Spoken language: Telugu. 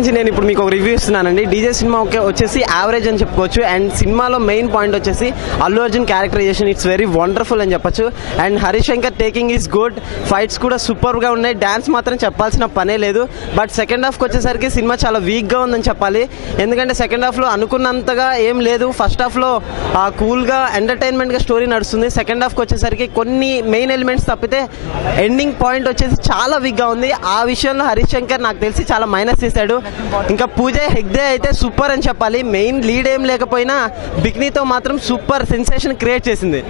గురించి నేను ఇప్పుడు మీకు ఒక రివ్యూ ఇస్తున్నానండి. డీజే సినిమా వచ్చేసి యావరేజ్ అని చెప్పుకోవచ్చు. అండ్ సినిమాలో మెయిన్ పాయింట్ వచ్చేసి Allu Arjun characterization it's very wonderful అని చెప్పొచ్చు. And Harish Shankar taking is good, fights కూడా సూపర్గా ఉన్నాయి. డ్యాన్స్ మాత్రం చెప్పాల్సిన పనే లేదు. బట్ సెకండ్ హాఫ్కి వచ్చేసరికి సినిమా చాలా వీక్గా ఉందని చెప్పాలి. ఎందుకంటే సెకండ్ హాఫ్లో అనుకున్నంతగా ఏం లేదు. ఫస్ట్ హాఫ్లో కూల్గా ఎంటర్టైన్మెంట్గా స్టోరీ నడుస్తుంది. సెకండ్ హాఫ్కి వచ్చేసరికి కొన్ని మెయిన్ ఎలిమెంట్స్ తప్పితే ఎండింగ్ పాయింట్ వచ్చేసి చాలా వీక్గా ఉంది. ఆ విషయంలో హరీష్ శంకర్ నాకు తెలిసి చాలా మైనస్ చేశాడు. ఇంకా పూజ హెగ్డే అయితే సూపర్ అని చెప్పాలి. మెయిన్ లీడ్ ఏం లేకపోయినా బిక్నీతో మాత్రం సూపర్ సెన్సేషన్ క్రియేట్ చేసింది.